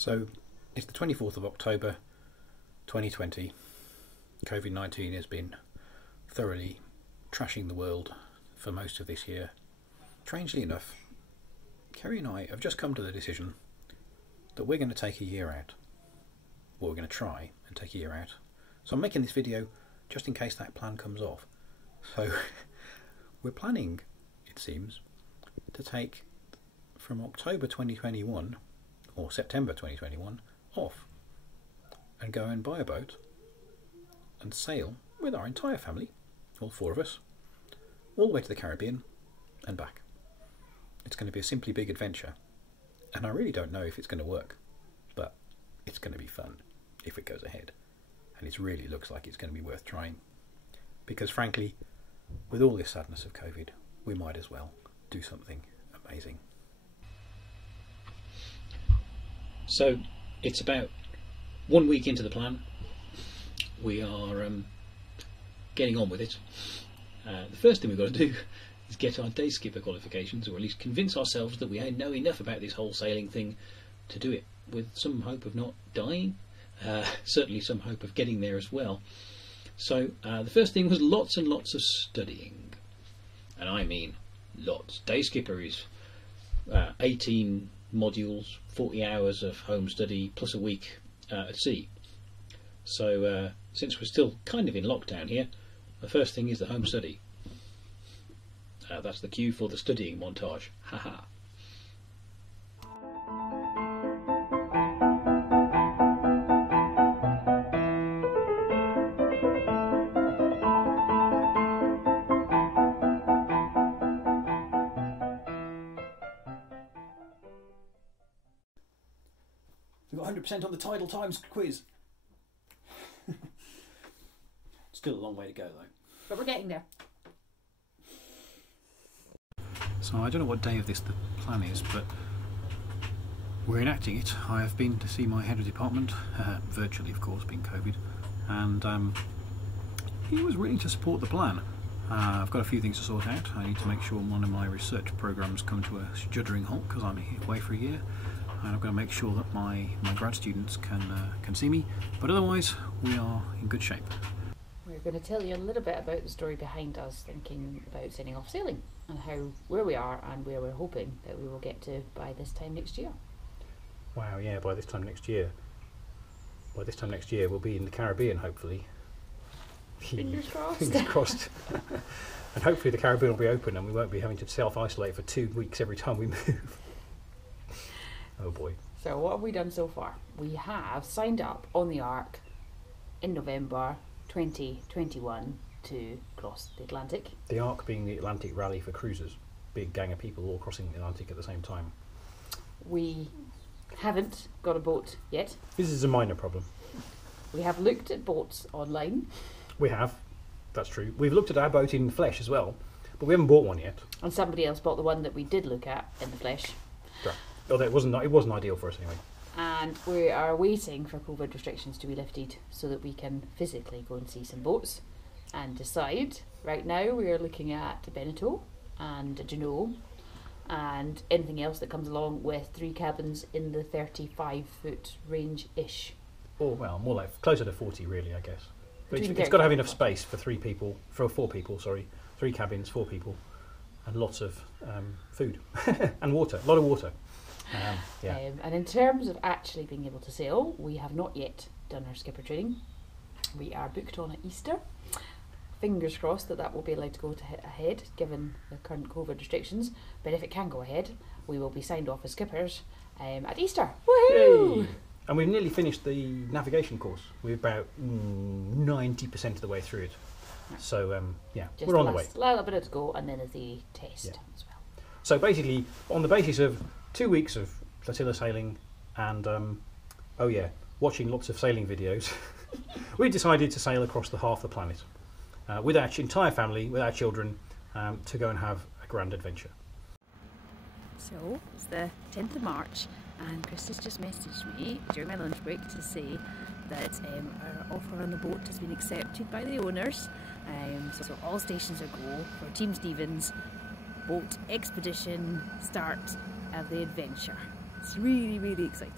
So it's the 24th of October 2020. COVID-19 has been thoroughly trashing the world for most of this year. Strangely enough, Kerry and I have just come to the decision that we're going to take a year out. Well, we're going to try and take a year out. So I'm making this video just in case that plan comes off. So we're planning, it seems, to take from October 2021 or September 2021 off and go and buy a boat and sail with our entire family, all four of us, all the way to the Caribbean and back. It's going to be a simply big adventure, and I really don't know if it's going to work, but it's going to be fun if it goes ahead, and it really looks like it's going to be worth trying, because frankly, with all this sadness of COVID, we might as well do something amazing. So it's about 1 week into the plan. We are getting on with it. The first thing we've got to do is get our day skipper qualifications, or at least convince ourselves that we know enough about this whole sailing thing to do it, with some hope of not dying, certainly some hope of getting there as well. So the first thing was lots and lots of studying, and I mean lots. Day skipper is 18 modules, 40 hours of home study plus a week at sea. So since we're still kind of in lockdown here, the first thing is the home study. That's the cue for the studying montage. Haha. We've got 100% on the tidal times quiz. Still a long way to go though. But we're getting there. So I don't know what day of this the plan is, but we're enacting it. I have been to see my head of department, virtually of course, being COVID, and he was willing to support the plan. I've got a few things to sort out. I need to make sure one of my research programs come to a shuddering halt because I'm away for a year, and I've got to make sure that my grad students can see me, but otherwise we are in good shape. We're going to tell you a little bit about the story behind us thinking about setting off sailing, and where we are and where we're hoping that we will get to by this time next year. Wow, yeah, by this time next year. By this time next year we'll be in the Caribbean, hopefully. Fingers crossed. Fingers crossed. And hopefully the Caribbean will be open and we won't be having to self-isolate for 2 weeks every time we move. Oh boy. So what have we done so far? We have signed up on the Ark in November 2021 to cross the Atlantic. The Ark being the Atlantic Rally for cruisers. Big gang of people all crossing the Atlantic at the same time. We haven't got a boat yet. This is a minor problem. We have looked at boats online. We have, that's true. We've looked at our boat in flesh as well, but we haven't bought one yet. And somebody else bought the one that we did look at in the flesh. Right. Although it wasn't ideal for us anyway. And we are waiting for COVID restrictions to be lifted so that we can physically go and see some boats and decide. Right now we are looking at Beneteau and Genoa and anything else that comes along with 3 cabins in the 35-foot range-ish. Oh well, more like closer to 40 really, I guess. But Between it's got to have enough space for 4 people, sorry. 3 cabins, 4 people, and lots of food and water, a lot of water. Yeah. And in terms of actually being able to sail, we have not yet done our skipper training. We are booked on at Easter. Fingers crossed that will be allowed to go ahead given the current COVID restrictions, but if it can go ahead we will be signed off as skippers at Easter. Woohoo! Yay. And we've nearly finished the navigation course. We're about 90% of the way through it. So yeah, just we're on the way. A little bit to go and then there's the test as well. So basically on the basis of 2 weeks of flotilla sailing and oh yeah, watching lots of sailing videos, we decided to sail across half the planet with our entire family, with our children, to go and have a grand adventure. So it's the 10th of March and Chris has just messaged me during my lunch break to say that our offer on the boat has been accepted by the owners. So all stations are go for Team Stevens boat expedition start of the adventure. It's really, really exciting.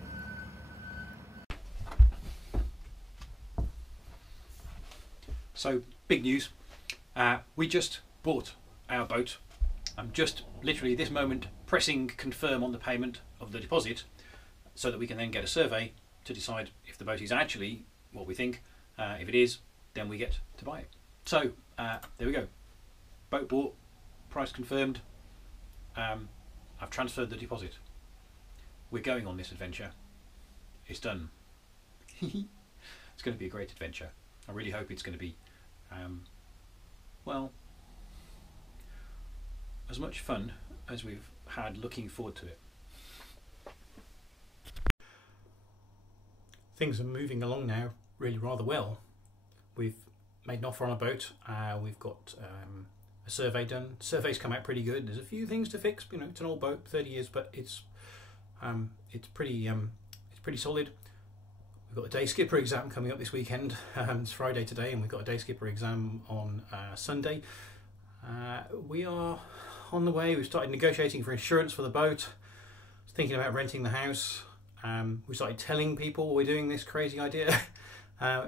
So, big news. We just bought our boat. I'm just literally this moment pressing confirm on the payment of the deposit so that we can then get a survey to decide if the boat is actually what we think. If it is, then we get to buy it. So, there we go. Boat bought, price confirmed. I've transferred the deposit. We're going on this adventure. It's done. It's going to be a great adventure. I really hope it's going to be, well, as much fun as we've had looking forward to it. Things are moving along now really rather well. We've made an offer on a boat. We've got a survey done. Survey's come out pretty good. There's a few things to fix. You know, it's an old boat, 30 years, but it's pretty solid. We've got a day skipper exam coming up this weekend. It's Friday today, and we've got a day skipper exam on Sunday. We are on the way. We've started negotiating for insurance for the boat. Thinking about renting the house. We started telling people we're doing this crazy idea.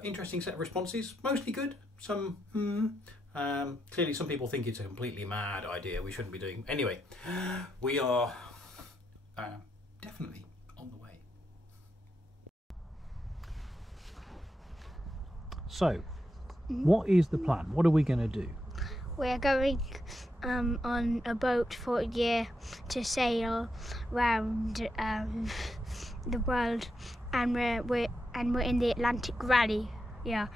Interesting set of responses, mostly good. Some clearly some people think it's a completely mad idea we shouldn't be doing. Anyway, we are definitely on the way. So, what is the plan? What are we going to do? We're going on a boat for a year to sail around the world, and we're in the Atlantic Rally. Yeah,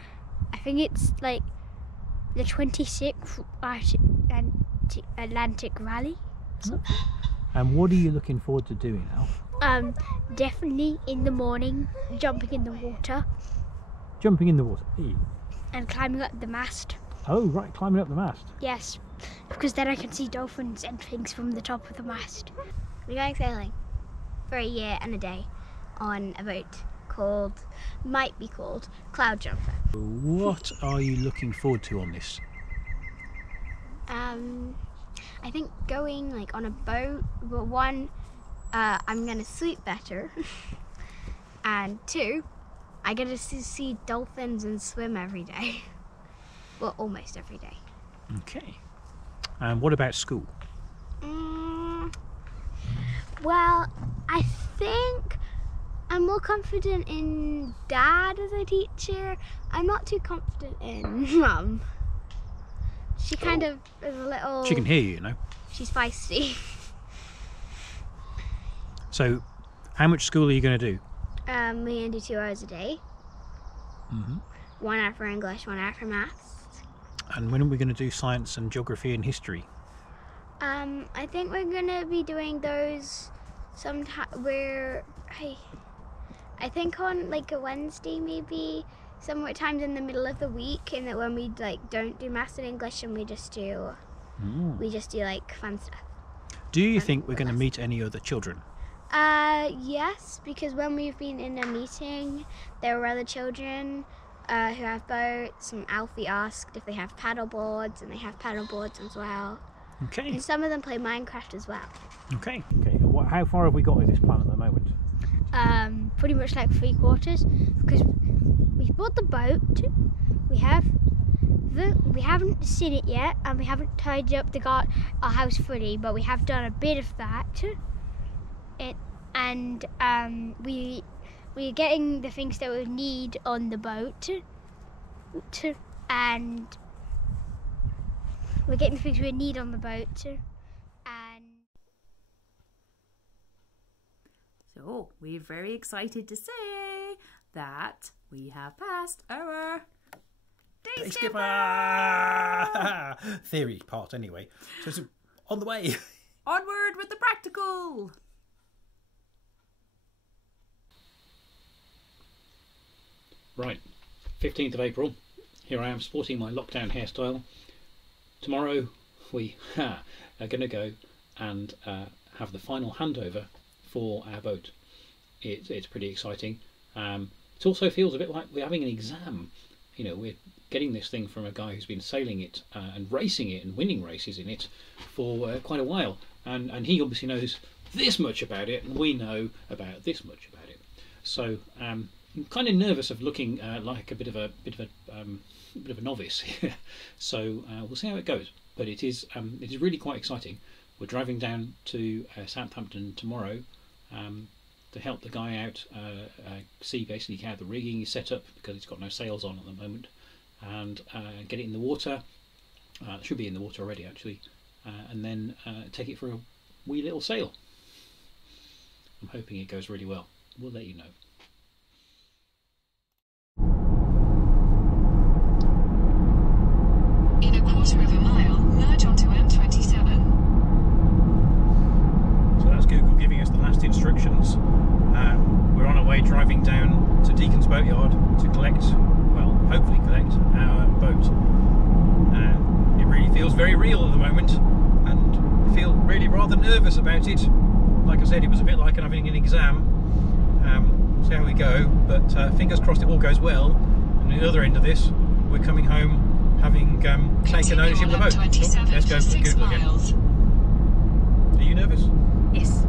I think it's like the 26th Atlantic Rally. And what are you looking forward to doing now? Definitely in the morning, jumping in the water. Jumping in the water. Hey. And climbing up the mast. Oh, right, climbing up the mast. Yes, because then I can see dolphins and things from the top of the mast. We're going sailing for a year and a day on a boat might be called Cloud Jumper. What are you looking forward to on this? I think going like on a boat, but one, I'm gonna sleep better, and two, I get to see dolphins and swim every day. Well, almost every day. Okay. And what about school? Well, I think I'm more confident in Dad as a teacher. I'm not too confident in Mum. She kind of is a little... She can hear you, you know. She's feisty. So, how much school are you going to do? We're going to do 2 hours a day. Mm-hmm. 1 hour for English, 1 hour for maths. And when are we going to do science and geography and history? I think we're going to be doing those sometime where... I think on like a Wednesday maybe, somewhere times in the middle of the week, and that when we like don't do maths and English and we just do like fun stuff. Do you think we're going to meet any other children? Yes, because when we've been in a meeting, there were other children who have boats, and Alfie asked if they have paddle boards, and they have paddle boards as well. Okay. And some of them play Minecraft as well. Okay. Okay. How far have we got with this plan at the moment? Pretty much like 3/4, because we've bought the boat, we haven't seen it yet, and we haven't tidied up our house fully, but we have done a bit of that. We're getting the things that we need on the boat, and we're getting the things we need on the boat, and So we're very excited to say that we have passed our day skipper Theory part, anyway. So it's on the way. Onward with the practical. Right, 15th of April. Here I am sporting my lockdown hairstyle. Tomorrow we are going to go and have the final handover for our boat. It's pretty exciting. It also feels a bit like we're having an exam. You know, we're getting this thing from a guy who's been sailing it and racing it and winning races in it for quite a while, and he obviously knows this much about it, and we know about this much about it. So I'm kind of nervous of looking like a bit of a novice here. So we'll see how it goes. But it is really quite exciting. We're driving down to Southampton tomorrow to help the guy out, see basically how the rigging is set up, because it's got no sails on at the moment, and get it in the water. It should be in the water already actually, and then take it for a wee little sail. I'm hoping it goes really well. We'll let you know. In a quarter of a mile, merge onto M27. So that's Google giving us the last instructions. We're on our way driving down to Deacon's Boatyard to collect, well, hopefully collect our boat. It really feels very real at the moment, and I feel really rather nervous about it. Like I said, it was a bit like having an exam. See how we go, but fingers crossed it all goes well. And at the other end of this, we're coming home having taken ownership of the boat. Oh, let's go for Google again. Are you nervous? Yes.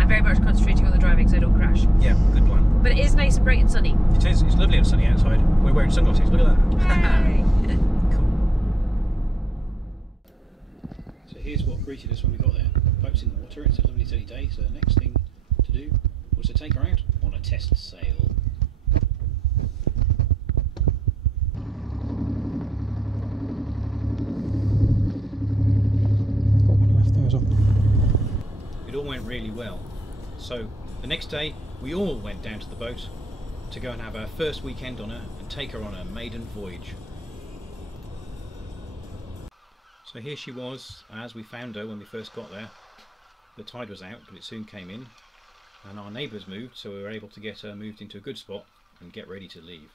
I'm very much concentrating on the driving so I don't crash. Yeah, good plan. But it is nice and bright and sunny. It is. It's lovely and sunny outside. We're wearing sunglasses. Look at that. Cool. So here's what greeted us when we got there. Boat's in the water. It's a lovely sunny day. So the next thing to do was to take her out on a test sail. It all went really well. So the next day we all went down to the boat to go and have our first weekend on her and take her on a maiden voyage. So here she was as we found her when we first got there. The tide was out, but it soon came in, and our neighbours moved, so we were able to get her moved into a good spot and get ready to leave.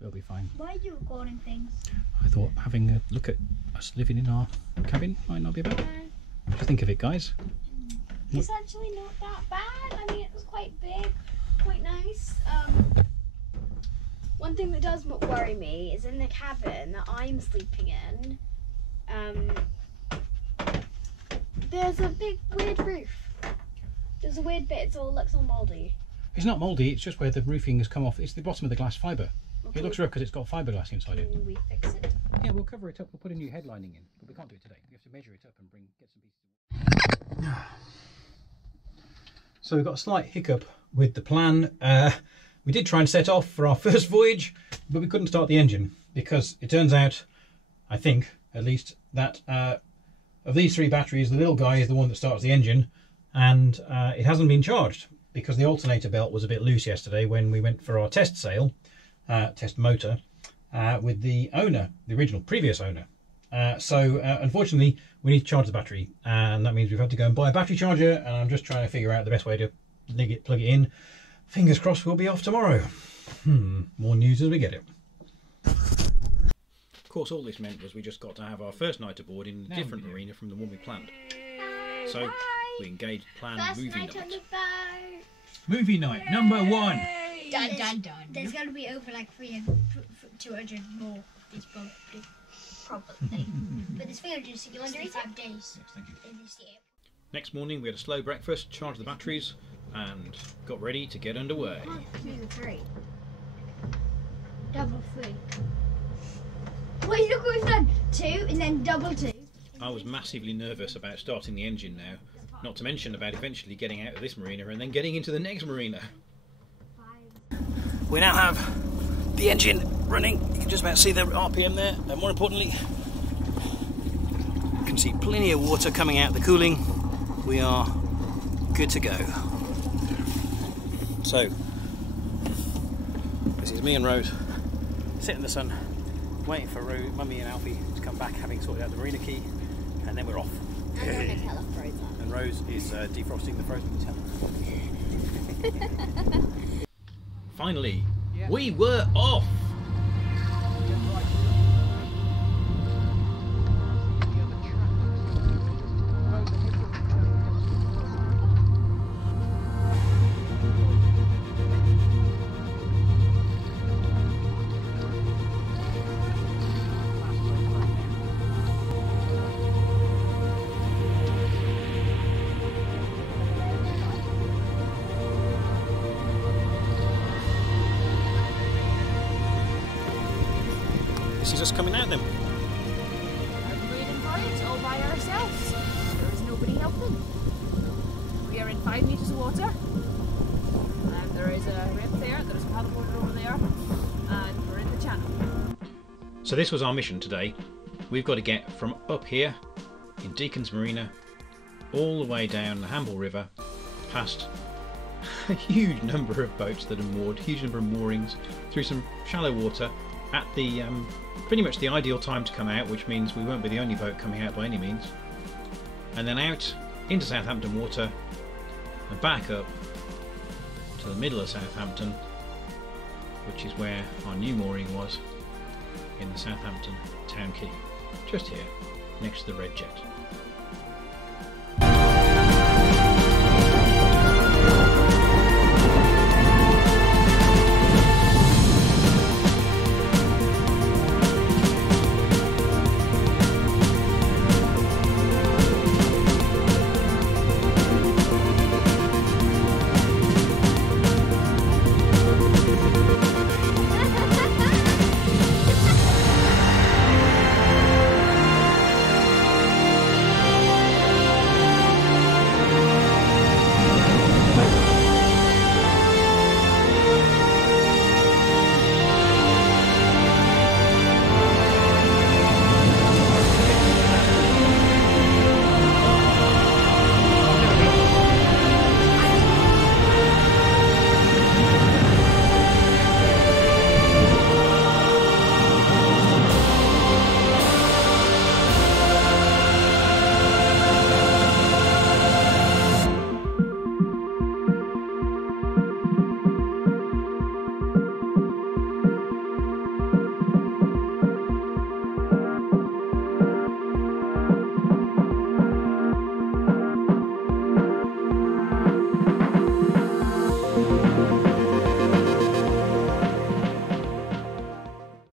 We'll be fine. Why are you recording things? I thought having a look at us living in our cabin might not be bad. What do you think of it, guys? It's actually not that bad. I mean, it was quite big, quite nice. One thing that does worry me is in the cabin that I'm sleeping in. There's a big weird roof. There's a weird bit. It all looks all mouldy. It's not mouldy. It's just where the roofing has come off. It's the bottom of the glass fibre. Okay. It looks rough because it's got fiberglass inside it. Can we fix it? Yeah, we'll cover it up. We'll put a new headlining in, but we can't do it today. We have to measure it up and get some pieces. So we've got a slight hiccup with the plan. We did try and set off for our first voyage, but we couldn't start the engine because it turns out, I think at least, that of these three batteries, the little guy is the one that starts the engine, and it hasn't been charged because the alternator belt was a bit loose yesterday when we went for our test sail, test motor, with the owner, the original previous owner. So unfortunately we need to charge the battery, and that means we've had to go and buy a battery charger, and I'm just trying to figure out the best way to plug it in. Fingers crossed we'll be off tomorrow. More news as we get it. Of course, all this meant was we just got to have our first night aboard in a different marina from the one we planned. So we engaged planned movie night. Movie night number 1. Dun, dun, dun. There's going to be over like 200 more this probably. But there's 365 days. Yes, thank you. In this year. Next morning we had a slow breakfast, charged the batteries, and got ready to get underway. 3. Double 3. Wait, look what we've done. 2 and then double 2. I was massively nervous about starting the engine now, not to mention about eventually getting out of this marina and then getting into the next marina. We now have the engine running. You can just about see the RPM there, and more importantly, you can see plenty of water coming out of the cooling. We are good to go. So, this is me and Rose sitting in the sun, waiting for Mummy and Alfie to come back, having sorted out the marina key, and then we're off. And Rose is defrosting the frozen Nutella. Finally, we were off! this is us coming out then. Are we waiting for it all by ourselves? There is nobody helping. We are in 5 metres of water. There is a rip there, there's a paddleboard over there, and we're in the channel. So this was our mission today. We've got to get from up here in Deacon's Marina all the way down the Hamble River, past a huge number of boats that are moored, huge number of moorings, through some shallow water at the pretty much the ideal time to come out, which means we won't be the only boat coming out by any means, and then out into Southampton water and back up to the middle of Southampton, which is where our new mooring was, in the Southampton Town Quay, just here next to the Red Jet.